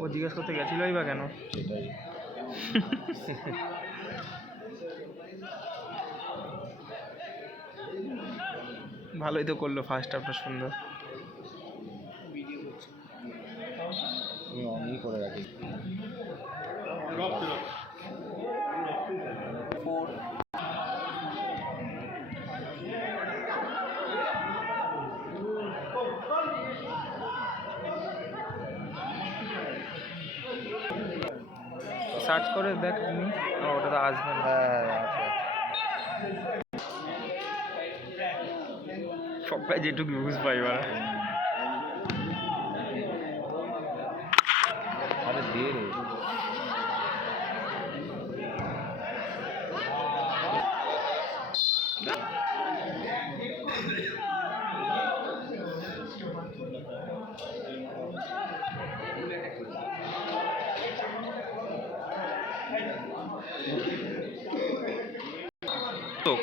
ও জিজ্ঞেস করতে গেছিলই বা কেন? সেটাই। ভালোই তো করলো, ফার্স্ট হাফটা সুন্দর। আমি অনই করে রাখি। সার্চ করে দেখ তুমি, ওটা তো আসবে না। হ্যাঁ আছে। সবাই যেটুকু ইউজ পাই বা আরে দিয়ে রে। তো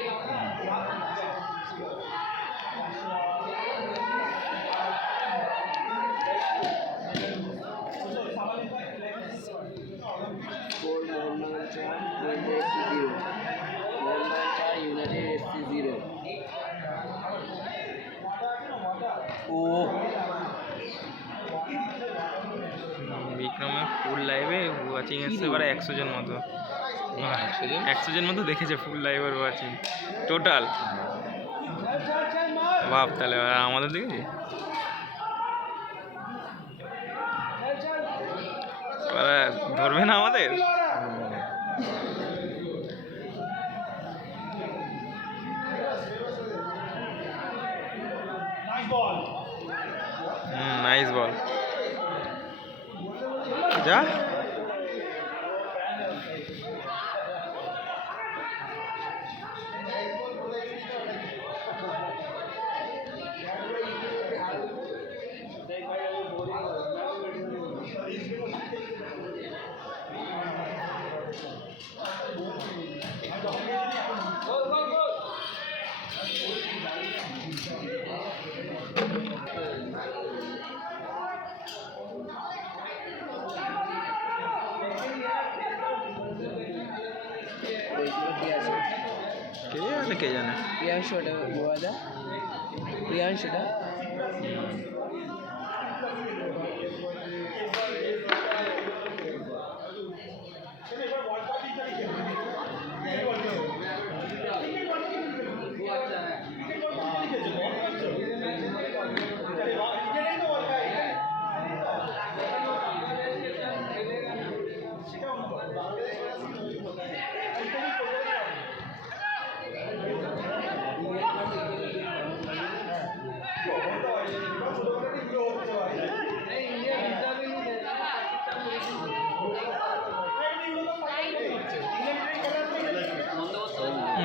বিক্রমের ফুল লাইভে ওয়াচিং এসছে এবারে 100 জন মতো। 100 জন মতো দেখেছে ফুল লাইভের ওয়াচিং টোটাল। ভাব তাহলে আমাদের দেখেছি। ধরবে না আমাদের। নাইস বল যা। কে জানে প্রিয়াংশুটা গোয়াদা প্রিয়াংশুটা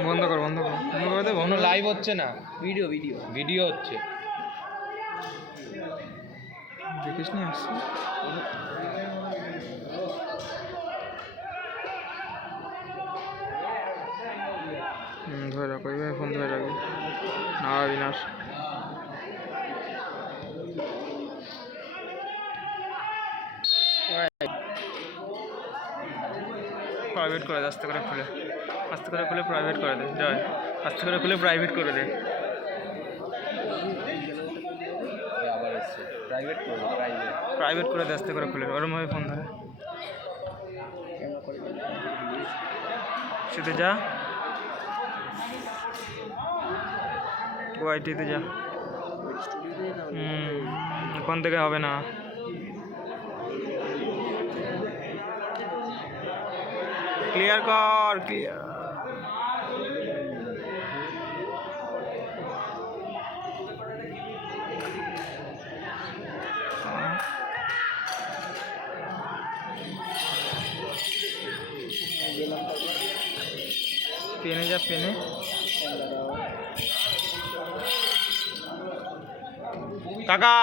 বন্ধ কর বন্ধ কর বন্ধ করে দে। বন্ধ লাইভ হচ্ছে না, ভিডিও ভিডিও ভিডিও হচ্ছে। দেখিস নি আসছে। ধরে রাখো এইভাবে ফোন ধরে রাখবি না বিনাশ। প্রাইভেট করে দে আস্তে করে খুলে, আস্তে করে খুলে প্রাইভেট করে দে। জয় আস্তে করে খুলে প্রাইভেট করে দে। আবার এসছে প্রাইভেট করবো, প্রাইভেট করে দে আস্তে করে খুলে, ওরমভাবে ফোন ধরে সেতে যা। ওআইটিতে যা। ওখান থেকে হবে না। ক্লিয়ার কর ক্লিয়ার। পেনে যা পেনে। কাকা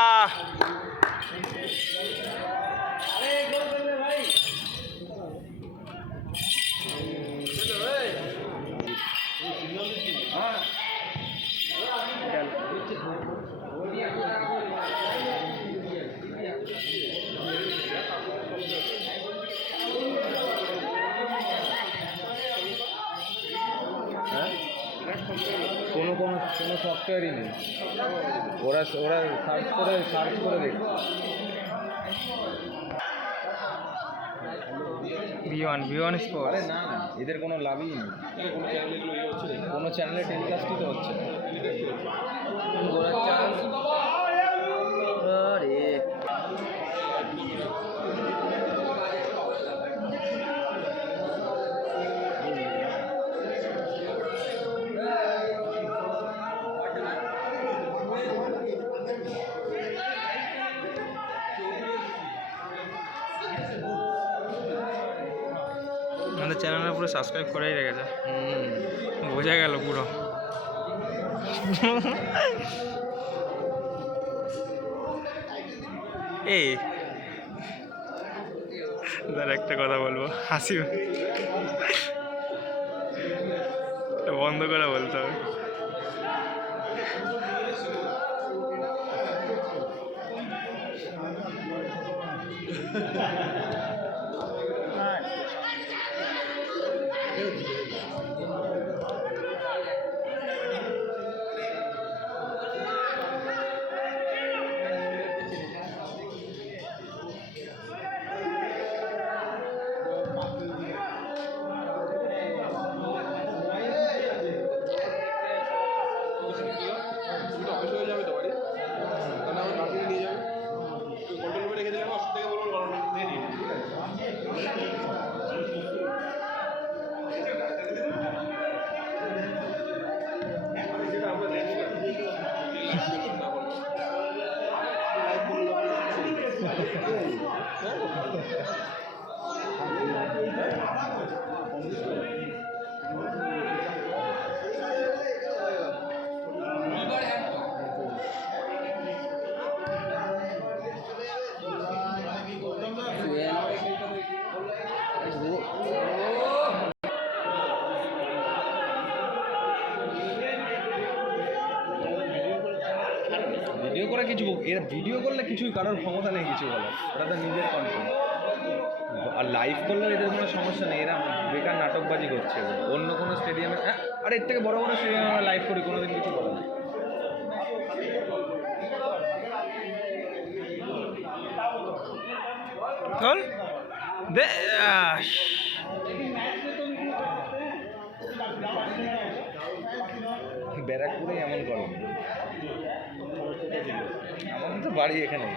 কোনো সফটওয়্যারই নেই, ওরা ওরা সার্চ করে দেখছে। V1 আরে স্পোর্টস। না না, এদের কোনো লাভই নেই, কোনো চ্যানেলে টেলিকাস্টই তো হচ্ছে না। গোলার চান্স। আরে আমাদের চ্যানেলটা পুরো সাবস্ক্রাইব করেই রেখেছে, বোঝা গেল পুরো। এই দাঁড়া, একটা কথা বলবো, হাসি এটা বন্ধ করে বলতে হবে। ভিডিও করে কিছু, এরা ভিডিও করলে কিছুই কারোর ক্ষমতা নেই কিছু বলার, ওরা তো নিজের কন্টেন্ট। আর লাইভ করলেও এদের কোনো সমস্যা নেই, এরা বেকার নাটকবাজি করছে। অন্য কোনো স্টেডিয়ামে, আর এর থেকে বড় বড় স্টেডিয়ামে আমরা লাইভ করি, কোনোদিন কিছু বলে না। চল দে ব্যারাকপুরেই এমন গরম, আমাদের তো বাড়ি এখানে।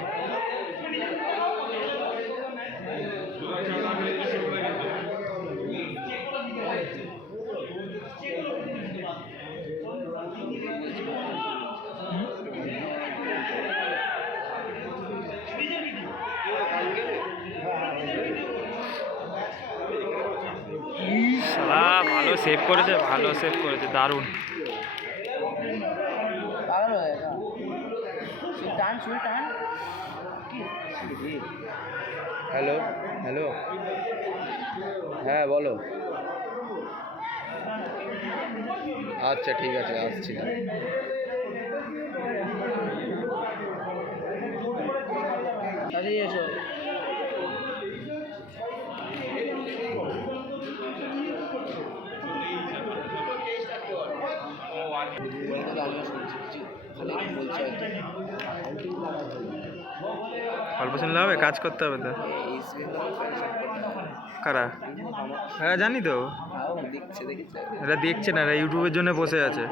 শালা ভালো সেভ করেছে, ভালো সেভ করেছে, দারুণ। পাগল হয়ে গেছে। টান শুনে টান। হ্যালো হ্যালো, হ্যাঁ বলো। আচ্ছা ঠিক আছে, আসছি। তাড়াতাড়ি এসো। অল্প শুনলে হবে, কাজ করতে হবে তো। কারা? হ্যাঁ জানি তো, এরা দেখছে না, এরা ইউটিউবের জন্য বসে আছে।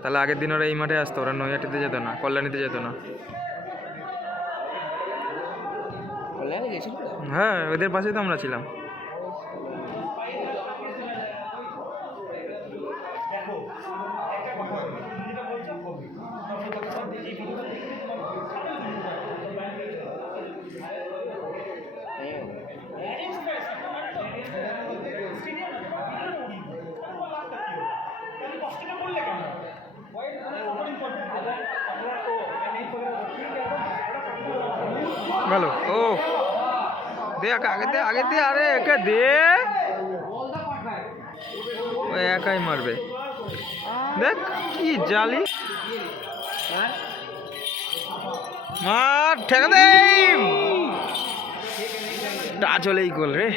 তাহলে আগের দিন ওরা এই মাঠে আসতো, ওরা নৈহাটিতে যেত না, কল্যাণীতে যেত না। হ্যাঁ ওদের পাশেই তো আমরা ছিলাম। ভালো ও দে, আগে দে, আরে একে দে, ও একাই মারবে। দেখ কি জালি, মার ঠেকা দে, টাচ হলেই গোল রে।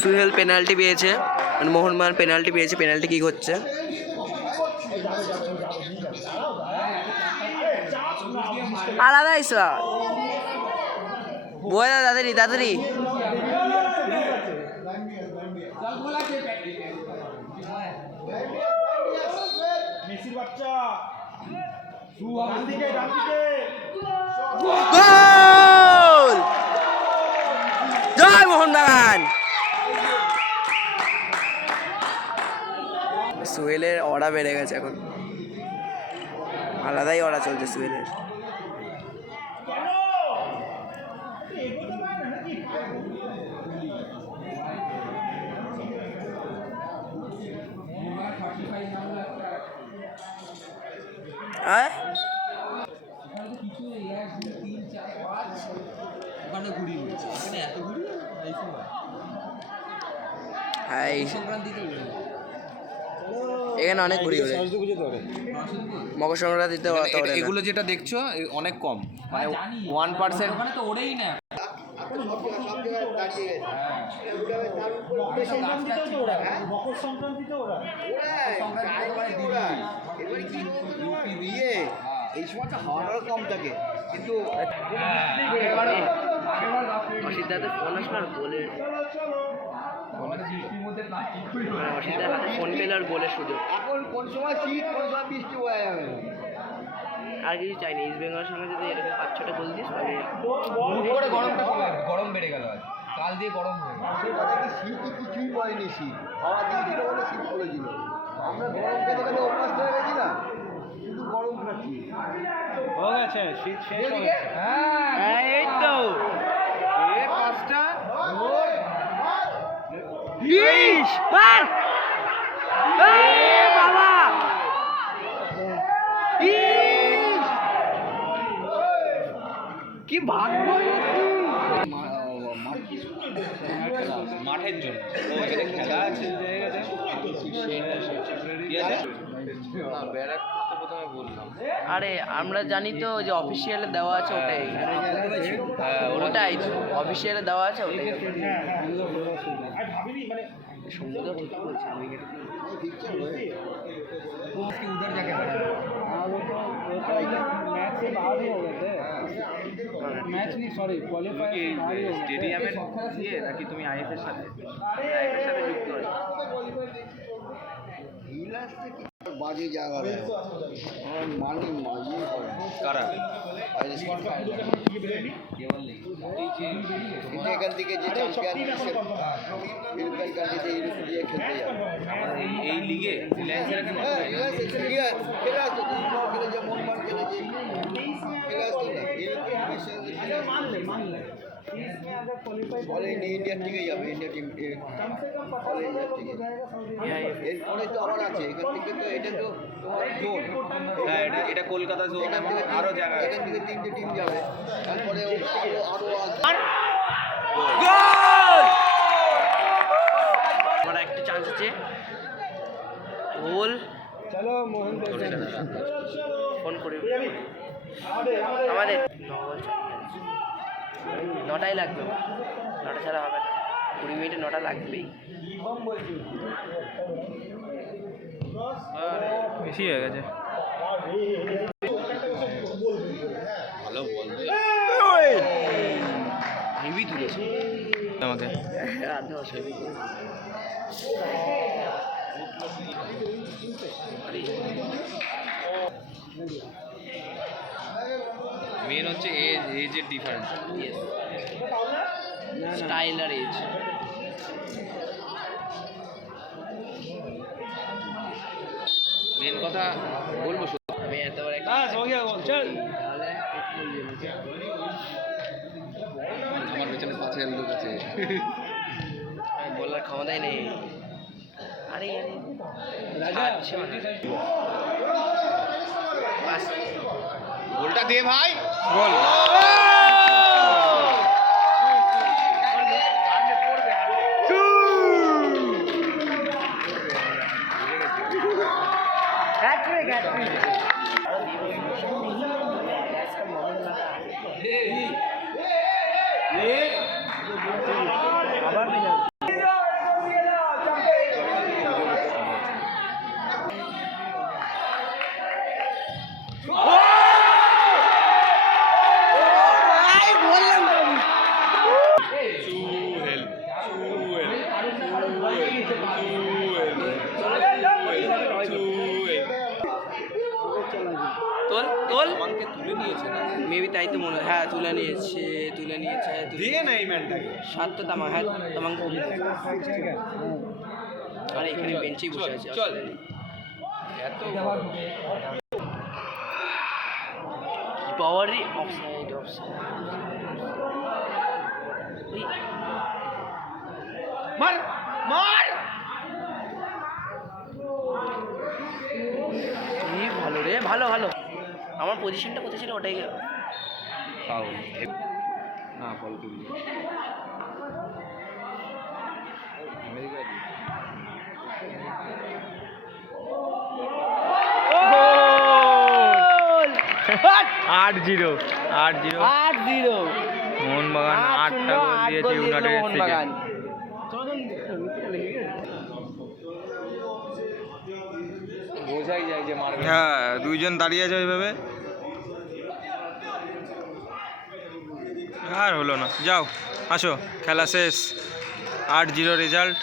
সুহেল পেনাল্টি পেয়েছে, মানে মোহনবাগান পেনাল্টি পেয়েছে, পেনাল্টি কিক হচ্ছে। আলাদা ইসা বয় তাড়াতাড়ি তাড়াতাড়ি। গোল! জয় মোহনবাগান। সুহেলের অড়া বেড়ে গেছে এখন, আলাদাই অড়া চলছে সুহেলের। এখানে অনেক ঘুরি ঘুরে মকর সংক্রান্তিতে এগুলো যেটা দেখছো অনেক কম, মানে 1%। এই সময়টা হাওয়াটা কম থাকে কিন্তু অসিদ্ধাতে ফোন আসলো আর গোলের, অসিদ্ধার হাতে ফোন পেল আর গোলের সুযোগ। এখন কোন সময় শীত কোন সময় বৃষ্টি হয়ে যাবে। আর কিছু চাইনি, ইস্ট বেঙ্গলের সঙ্গে যদি এরকম 5-6টা গোল দিস তাহলে গরম বেড়ে গেল, কাল দিয়ে গরম হয়ে গেল। সেটা কি শীতই কিছুই পড়েনি, শীত হাওয়া দিয়েছিল বলে শীত পড়েছিল। আমরা গরম খেতে খেতে অভ্যস্ত হয়ে গেছি না, শুধু গরম খাচ্ছি। হয়ে গেছে, শীত শেষ হয়ে গেছে। হ্যাঁ এই তো এ পাঁচটা ইস মার বাবা ইস কি ভাগ্য মাঠের জন্য খেলা আছে। আরে আমরা জানি তো যে অফিসিয়ালে দেওয়া আছে ওটাই, ওটাই অফিসিয়ালে দেওয়া আছে ওটাই। সমুদ্র ঠিকই বলছে, उधर जाके मैच नहीं सॉरी क्वालिफायर স্টেডিয়ামের দিয়ে নাকি তুমি আইএফের সাথে যুক্ত আছো? বাজে জায়গা মানে ইয়ে করে কারা? কিন্তু এখান থেকে যে চ্যাম্পিয়ন ইউরোপিয়ান কান্ট্রিতে ইউরোপ দিয়ে খেলতে যাবে। এই লিগে রিলায়েন্সের এখানে হ্যাঁ খেলে আসতো, খেলে যে মোহনবাগান খেলেছে খেলে আসতো না, বলে ইন্ডিয়ার দিকে যাবে, ইন্ডিয়া টিম বলে ইন্ডিয়ার দিকে। এরপরে তো আবার আছে এখান থেকে, তো এটা তো তোমার জোন। হ্যাঁ, এটা কলকাতা জোন এবং আরো জায়গায় এখান থেকে 3টে টিম যাবে, তারপরে আরো গোল! আমার একটা চান্স আছে, গোল। चलो मोहन ফোন করি আমাদের 9টাই লাগবে, 9টা ছাড়া হবে না, 20 মিনিটে 9টা লাগবেই। বেশি হয়ে গেছে। ভালো বল হেভি তুলেছে আমাকে মেন হচ্ছে এজের ডিফারেন্স। স্টাইল আর এজ। মেন কথা বলবো, আমি এতবার আমার পেছনে 5,000 লোক আছে, বলার ক্ষমতাই নেই। আরে আচ্ছা গোলটা দে ভাই, গোল। তোল তোল আমাকে তুলে নিয়েছে না মেবি তাই তো মনে হয় হ্যাঁ তুলে নিয়েছে দিয়ে না এই ম্যানটাকে সাত তো তামাং হ্যাঁ তামাং তুলে নিয়েছে। আরে এখানে বেঞ্চেই বসে আছে চল এত পাওয়ারই অফসাইড মার মার কি ভালো রে ভালো ভালো আমার পজিশনটা কোথায় ছিল ওটাই ফাউল না বল তুলি আট জিরো 8-0 মোহনবাগান 8টা গোল দিয়েছে ইউনাইটেড থেকে। বোঝাই যায় যে মারবে হ্যাঁ দুইজন দাঁড়িয়ে আছে ওইভাবে আর হলো না যাও আসো খেলা শেষ 8-0 রেজাল্ট